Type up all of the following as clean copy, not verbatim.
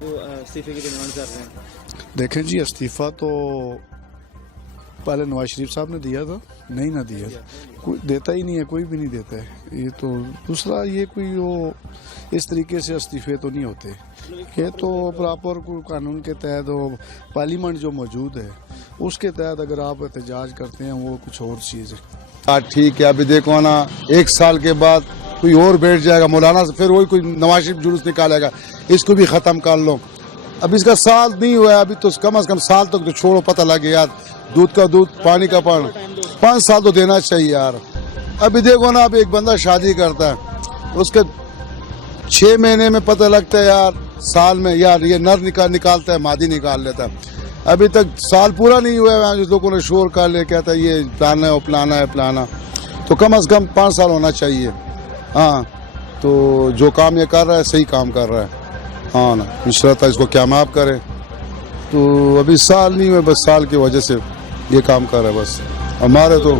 وہ استعفے کی ڈیمانڈ کر رہے ہیں؟ دیکھیں جی، استعفیٰ تو پہلے نواز شریف صاحب نے دیا تھا، نہیں نہ دیا، کوئی دیتا ہی نہیں ہے، کوئی بھی نہیں دیتا ہے یہ تو۔ دوسرا یہ کوئی وہ اس طریقے سے استعفے تو نہیں ہوتے، یہ تو پراپر کوئی قانون کے تحت وہ پارلیمنٹ جو موجود ہے اس کے تحت اگر آپ احتجاج کرتے ہیں وہ کچھ اور چیز ہے۔ ٹھیک ہے، ابھی دیکھو نا، 1 سال کے بعد کوئی اور بیٹھ جائے گا مولانا سے، پھر وہی کوئی نواز شریف جلوس نکالے گا، اس کو بھی ختم کر لو۔ اب اس کا سال نہیں ہوا ہے، ابھی تو کم از کم سال تک تو چھوڑو، پتہ لگے یار، دودھ کا دودھ پانی کا پانی، 5 سال تو دینا چاہیے یار۔ ابھی دیکھو نا، اب ایک بندہ شادی کرتا ہے، اس کے 6 مہینے میں پتہ لگتا ہے یار، سال میں یار یہ نر نکالتا ہے، مادی نکال لیتا ہے۔ ابھی تک سال پورا نہیں ہوا ہے، جس لوگوں نے شور کر لے، کہتا ہے یہ پلانا ہے، وہ پلانا ہے، پلانا، تو کم از کم 5 سال ہونا چاہیے۔ ہاں، تو جو کام یہ کر رہا ہے صحیح کام کر رہا ہے، ہاں نا، انشاءاللہ اس کو کیا معاف کرے۔ تو ابھی سال نہیں ہوئے، بس سال کی وجہ سے یہ کام کر رہا ہے، بس ہمارے تو۔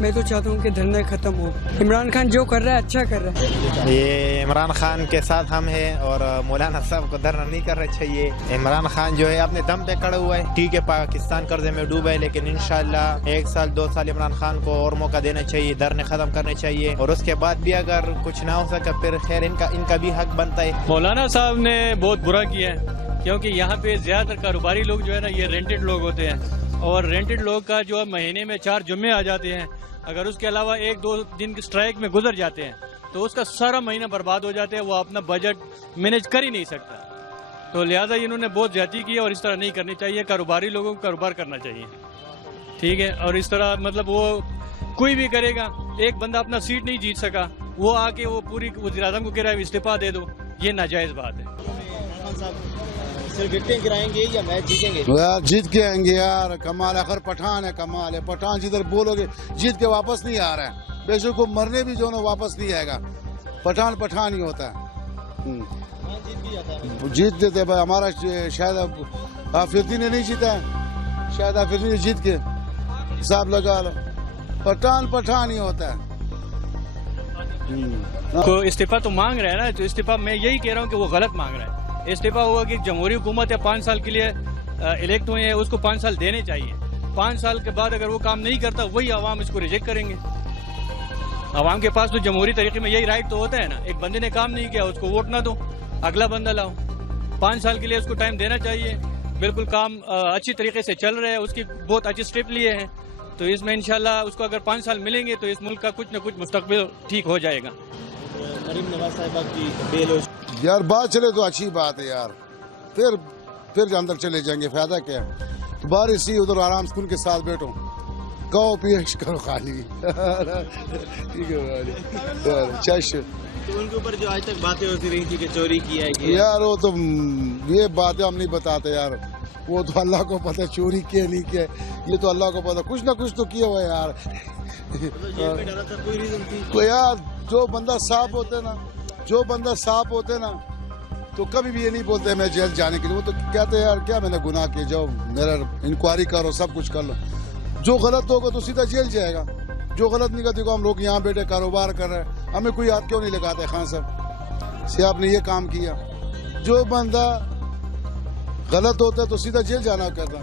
میں تو چاہتا ہوں کہ دھرنا ختم ہو، عمران خان جو کر رہا ہے اچھا کر رہا ہے۔ یہ عمران خان کے ساتھ ہم ہیں، اور مولانا صاحب کو دھرنا نہیں کرنا چاہیے۔ عمران خان جو ہے اپنے دم پہ کھڑا ہوا ہے، ٹھیک ہے پاکستان قرضے میں ڈوبا ہے، لیکن انشاءاللہ 1 سال 2 سال عمران خان کو اور موقع دینا چاہیے، دھرنے ختم کرنے چاہیے، اور اس کے بعد بھی اگر کچھ نہ ہو سکا پھر خیر ان کا بھی حق بنتا ہے۔ مولانا صاحب نے بہت برا کیا ہے، کیونکہ یہاں پہ زیادہ تر کاروباری لوگ جو ہے نا یہ رینٹڈ لوگ ہوتے ہیں، اور رینٹڈ لوگ کا جو ہے مہینے میں 4 جمعے آ جاتے ہیں، اگر اس کے علاوہ 1-2 دن کی اسٹرائک میں گزر جاتے ہیں تو اس کا سارا مہینہ برباد ہو جاتا ہے، وہ اپنا بجٹ مینیج کر ہی نہیں سکتا۔ تو لہٰذا انہوں نے بہت زیادتی کی، اور اس طرح نہیں کرنی چاہیے، کاروباری لوگوں کو کاروبار کرنا چاہیے، ٹھیک ہے۔ اور اس طرح مطلب وہ کوئی بھی کرے گا، ایک بندہ اپنا سیٹ نہیں جیت سکا، وہ آ کے وہ پوری وزیر اعظم کو کہہ رہا ہے استعفیٰ دے دو، یہ ناجائز بات ہے۔ صرف وکٹیں گرائیں گے یا میچ جیتیں گے؟ یار جیت کے آئیں گے یار، کمال ہے، آخر پٹھان ہے، کمال ہے، پٹھان جدھر بولو گے جیت کے واپس نہیں آ رہا ہے، بے شک کو مرنے بھی جو نا واپس نہیں آئے گا، پٹھان پٹھان ہی ہوتا ہے۔ جیت دیتے بھائی، ہمارا شاید آفریدی نے نہیں جیتا ہے، شاید آفریدی نے جیت کے حساب لگا لو، پٹھان پٹھان ہی ہوتا ہے۔ تو استعفیٰ تو مانگ رہا ہے نا، تو استعفیٰ میں یہی کہہ رہا ہوں کہ وہ غلط مانگ رہا ہے۔ استعفیٰ ہوا کہ جمہوری حکومت ہے، 5 سال کے لیے الیکٹ ہوئے ہیں، اس کو 5 سال دینے چاہیے۔ 5 سال کے بعد اگر وہ کام نہیں کرتا، وہی عوام اس کو ریجیکٹ کریں گے۔ عوام کے پاس تو جمہوری طریقے میں یہی رائٹ تو ہوتا ہے نا، ایک بندے نے کام نہیں کیا اس کو ووٹ نہ دو، اگلا بندہ لاؤ۔ 5 سال کے لیے اس کو ٹائم دینا چاہیے، بالکل کام اچھی طریقے سے چل رہا ہے، اس کی بہت اچھی اسٹیپ لیے ہیں، تو اس میں انشاءاللہ اس کو اگر 5 سال ملیں گے تو اس ملک کا کچھ نہ کچھ مستقبل ٹھیک ہو جائے گا۔ مریم نواز صاحبہ کی بیل ہو، یار بات چلے تو اچھی بات ہے یار، پھر اندر چلے جائیں گے، فائدہ کیا ہے؟ تو بارش سی ادھر آرام سکون کے ساتھ بیٹھو، کہو پیش کرو خالی، ٹھیک ہے چش۔ تو ان کے اوپر جو آج تک باتیں ہوتی رہی تھی کہ چوری کیا ہے یار وہ تو یہ باتیں ہم نہیں بتاتے یار، وہ تو اللہ کو پتہ چوری کیا نہیں کیا، یہ تو اللہ کو پتہ، کچھ نہ کچھ تو کیا ہوا ہے یار۔ کوئی ریزن تھی؟ تو یار جو بندہ صاف ہوتے نا تو کبھی بھی یہ نہیں بولتے میں جیل جانے کے لیے، وہ تو کہتے ہیں یار کیا میں نے گناہ کیا، جاؤ میرا انکوائری کرو، سب کچھ کر لو، جو غلط ہوگا تو سیدھا جیل جائے گا، جو غلط نہیں کرتے ہم لوگ یہاں بیٹھے کاروبار کر رہے ہیں، ہمیں کوئی ہاتھ کیوں نہیں لگاتے؟ خان صاحب سے آپ نے یہ کام کیا، جو بندہ غلط ہوتا ہے تو سیدھا جیل جانا کرتا۔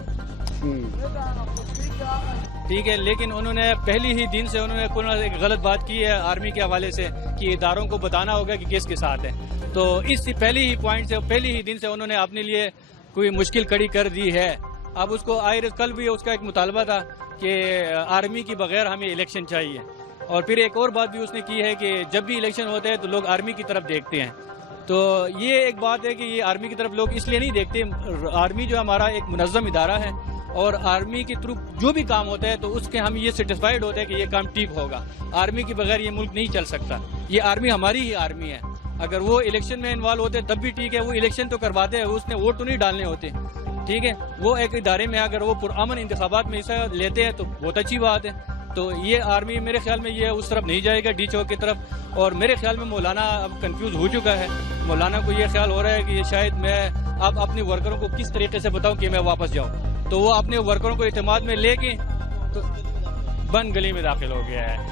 ٹھیک ہے، لیکن انہوں نے پہلی ہی دن سے انہوں نے کوئی ایک غلط بات کی ہے آرمی کے حوالے سے کہ اداروں کو بتانا ہوگا کہ کس کے ساتھ ہے، تو اس پہلی ہی پوائنٹ سے پہلی ہی دن سے انہوں نے اپنے لیے کوئی مشکل کھڑی کر دی ہے۔ اب اس کو کل بھی اس کا ایک مطالبہ تھا کہ آرمی کی بغیر ہمیں الیکشن چاہیے، اور پھر ایک اور بات بھی اس نے کی ہے کہ جب بھی الیکشن ہوتا ہے تو لوگ آرمی کی طرف دیکھتے ہیں، تو یہ ایک بات ہے کہ یہ آرمی کی طرف لوگ اس لیے نہیں دیکھتے، آرمی جو ہمارا ایک منظم ادارہ ہے، اور آرمی کی تھرو جو بھی کام ہوتا ہے تو اس کے ہم یہ سیٹسفائیڈ ہوتے ہیں کہ یہ کام ٹھیک ہوگا، آرمی کے بغیر یہ ملک نہیں چل سکتا، یہ آرمی ہماری ہی آرمی ہے، اگر وہ الیکشن میں انوالو ہوتے تب بھی ٹھیک ہے، وہ الیکشن تو کرواتے ہیں، اس نے ووٹ تو نہیں ڈالنے ہوتے، ٹھیک ہے، وہ ایک ادارے میں اگر وہ پرامن انتخابات میں حصہ لیتے ہیں تو بہت اچھی بات ہے، تو یہ آرمی میرے خیال میں یہ اس طرف نہیں جائے گا، ڈی چوک کی طرف، اور میرے خیال میں مولانا اب کنفیوز ہو چکا ہے، مولانا کو یہ خیال ہو رہا ہے کہ یہ شاید میں اب اپنے ورکروں کو کس طریقے سے بتاؤں کہ میں واپس جاؤں، تو وہ اپنے ورکروں کو اعتماد میں لے کے تو بند گلی میں داخل ہو گیا ہے،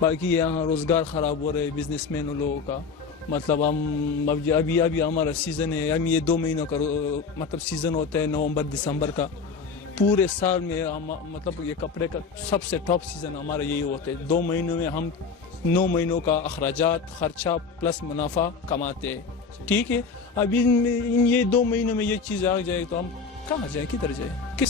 باقی یہاں روزگار خراب ہو رہے ہیں بزنس مینوں لوگوں کا. مطلب ہم ابھی ہمارا سیزن ہے, ہم یہ 2 مہینوں کا مطلب سیزن ہوتا ہے نومبر دسمبر کا. پورے سال میں مطلب یہ کپڑے کا سب سے ٹاپ سیزن ہمارا یہی ہوتا ہے. 2 مہینوں میں ہم 9 مہینوں کا اخراجات خرچہ پلس منافع کماتے ہیں. ٹھیک ہے, اب ان یہ 2 مہینوں میں یہ چیز آ جائے تو ہم کہاں جائیں, کدھر جائیں, کس